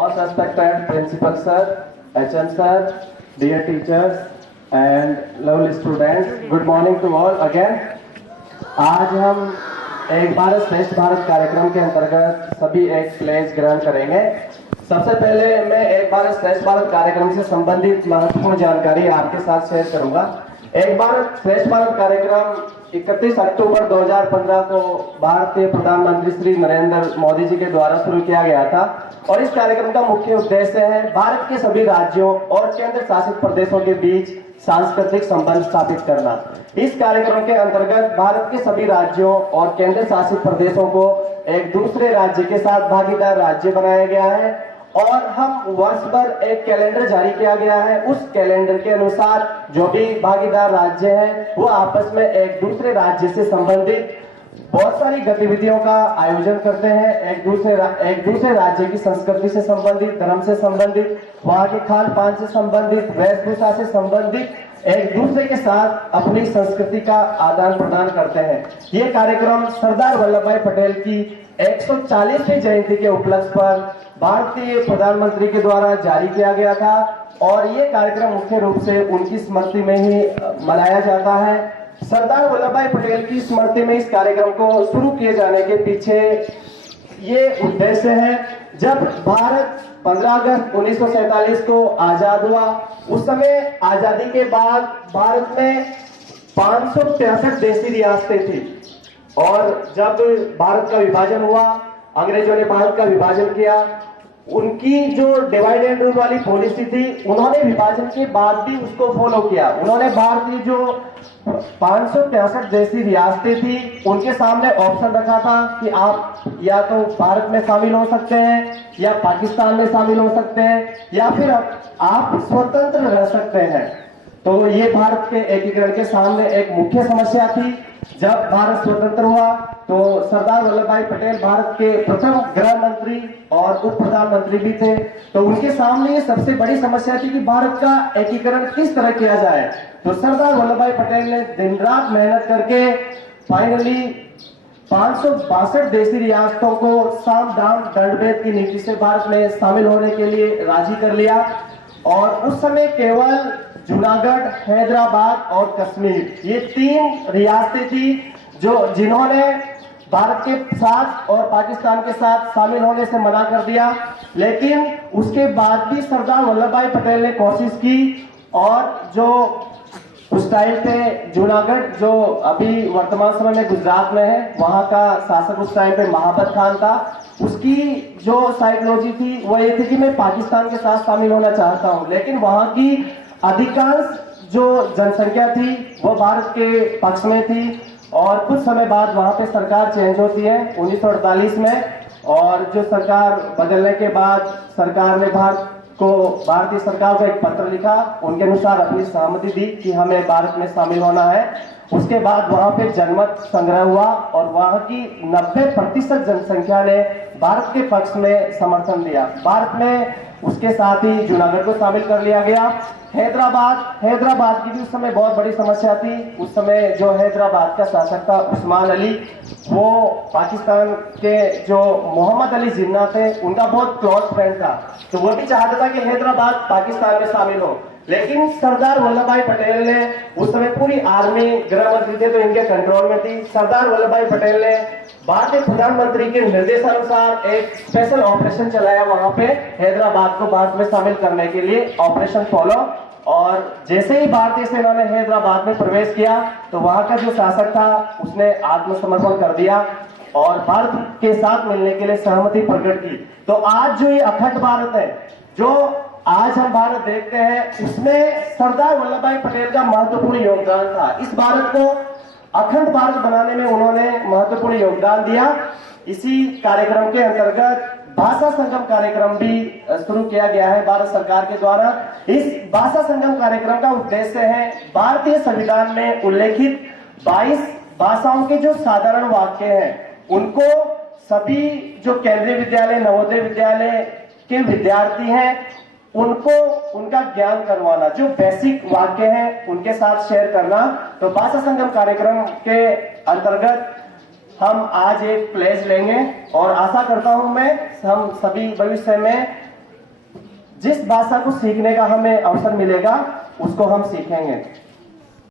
Most respected Principal Sir, HM Sir, dear teachers and lovely students, good morning to all again. आज हम एक भारत श्रेष्ठ भारत कार्यक्रम के अंतर्गत सभी एक प्लेज ग्रहण करेंगे। सबसे पहले मैं एक भारत श्रेष्ठ भारत कार्यक्रम से संबंधित महत्वपूर्ण जानकारी आपके साथ शेयर करूंगा। एक भारत श्रेष्ठ भारत कार्यक्रम 31 अक्टूबर 2015 को भारतीय प्रधानमंत्री श्री नरेंद्र मोदी जी के द्वारा शुरू किया गया था और इस कार्यक्रम का मुख्य उद्देश्य है भारत के सभी राज्यों और केंद्र शासित प्रदेशों के बीच सांस्कृतिक संबंध स्थापित करना। इस कार्यक्रम के अंतर्गत भारत के सभी राज्यों और केंद्र शासित प्रदेशों को एक दूसरे राज्य के साथ भागीदार राज्य बनाया गया है और हम वर्ष भर एक कैलेंडर जारी किया गया है। उस कैलेंडर के अनुसार जो भी भागीदार राज्य हैं वो आपस में एक दूसरे राज्य से संबंधित बहुत सारी गतिविधियों का आयोजन करते हैं। एक दूसरे राज्य की संस्कृति से संबंधित, धर्म से संबंधित, वहां के खान पान से संबंधित, वेशभूषा से संबंधित एक दूसरे के साथ अपनी संस्कृति का आदान प्रदान करते हैं। ये कार्यक्रम सरदार वल्लभ भाई पटेल की 140वीं जयंती के उपलक्ष्य पर भारतीय प्रधानमंत्री के द्वारा जारी किया गया था और ये कार्यक्रम मुख्य रूप से उनकी स्मृति में ही मनाया जाता है। सरदार वल्लभ भाई पटेल की स्मृति में इस कार्यक्रम को शुरू किए जाने के पीछे ये उद्देश्य है, जब भारत 15 अगस्त 1947 को आजाद हुआ, उस समय आजादी के बाद भारत में 563 देशी रियासतें थी और जब भारत का विभाजन हुआ, अंग्रेजों ने भारत का विभाजन किया, उनकी जो डिवाइड एंड रूल वाली पॉलिसी थी उन्होंने विभाजन के बाद भी उसको फॉलो किया। उन्होंने भारतीय जो 563 देशी रियासतें थी उनके सामने ऑप्शन रखा था कि आप या तो भारत में शामिल हो सकते हैं या पाकिस्तान में शामिल हो सकते हैं या फिर आप स्वतंत्र रह सकते हैं। तो ये भारत के एकीकरण के सामने एक मुख्य समस्या थी। जब भारत स्वतंत्र हुआ तो सरदार वल्लभ भाई पटेल भारत के प्रथम गृह मंत्री और उप प्रधानमंत्री भी थे, तो उनके सामने ये सबसे बड़ी समस्या थी कि भारत का एकीकरण किस तरह किया जाए। तो सरदार वल्लभ भाई पटेल ने दिन रात मेहनत करके फाइनली 562 देशी रियासतों को साम दाम दंडभेद की नीति से भारत में शामिल होने के लिए राजी कर लिया और उस समय केवल जूनागढ़, हैदराबाद और कश्मीर ये 3 रियासतें थी जिन्होंने भारत के साथ और पाकिस्तान के साथ शामिल होने से मना कर दिया। लेकिन उसके बाद भी सरदार वल्लभ भाई पटेल ने कोशिश की और जो उस टाइम पे जूनागढ़ जो अभी वर्तमान समय में गुजरात में है, वहां का शासक उस टाइम पे महाबत खान था, उसकी जो साइकोलॉजी थी वो ये थी कि मैं पाकिस्तान के साथ शामिल होना चाहता हूं, लेकिन वहां की अधिकांश जो जनसंख्या थी वो भारत के पक्ष में थी और कुछ समय बाद वहां पे सरकार चेंज होती है 1948 में और जो सरकार बदलने के बाद सरकार ने भारतीय सरकार को एक पत्र लिखा, उनके अनुसार अपनी सहमति दी कि हमें भारत में शामिल होना है। उसके बाद वहां पे जनमत संग्रह हुआ और वहां की 90% जनसंख्या ने भारत के पक्ष में समर्थन दिया। भारत में उसके साथ ही जूनागढ़ को शामिल कर लिया गया। हैदराबाद की भी उस समय बहुत बड़ी समस्या थी। उस समय जो हैदराबाद का शासक था उस्मान अली, वो पाकिस्तान के जो मोहम्मद अली जिन्ना थे उनका बहुत क्लोज फ्रेंड था, तो वो भी चाहता था कि हैदराबाद पाकिस्तान में शामिल हो। लेकिन सरदार वल्लभ भाई पटेल ने उस समय पूरी आर्मी गृह मंत्री थे तो इनके कंट्रोल में थी। सरदार वल्लभ भाई पटेल ने भारतीय प्रधानमंत्री के निर्देशानुसार एक स्पेशल ऑपरेशन चलाया वहां पे हैदराबाद को भारत में शामिल करने के लिए, ऑपरेशन फॉलो। और जैसे ही भारतीय सेना ने हैदराबाद में प्रवेश किया तो वहां का जो शासक था उसने आत्मसमर्पण कर दिया और भारत के साथ मिलने के लिए सहमति प्रकट की। तो आज जो ये अखंड भारत है, जो आज हम भारत देखते हैं, उसमें सरदार वल्लभ भाई पटेल का महत्वपूर्ण योगदान था। इस भारत को अखंड भारत बनाने में उन्होंने महत्वपूर्ण योगदान दिया। इसी कार्यक्रम के अंतर्गत भाषा संगम कार्यक्रम भी शुरू किया गया है भारत सरकार के द्वारा। इस भाषा संगम कार्यक्रम का उद्देश्य है भारतीय संविधान में उल्लेखित 22 भाषाओं के जो साधारण वाक्य हैं उनको सभी जो केंद्रीय विद्यालय, नवोदय विद्यालय के विद्यार्थी हैं उनको उनका ज्ञान करवाना, जो बेसिक वाक्य हैं उनके साथ शेयर करना। तो भाषा संगम कार्यक्रम के अंतर्गत हम आज एक प्लेज लेंगे और आशा करता हूं मैं हम सभी भविष्य में जिस भाषा को सीखने का हमें अवसर मिलेगा उसको हम सीखेंगे।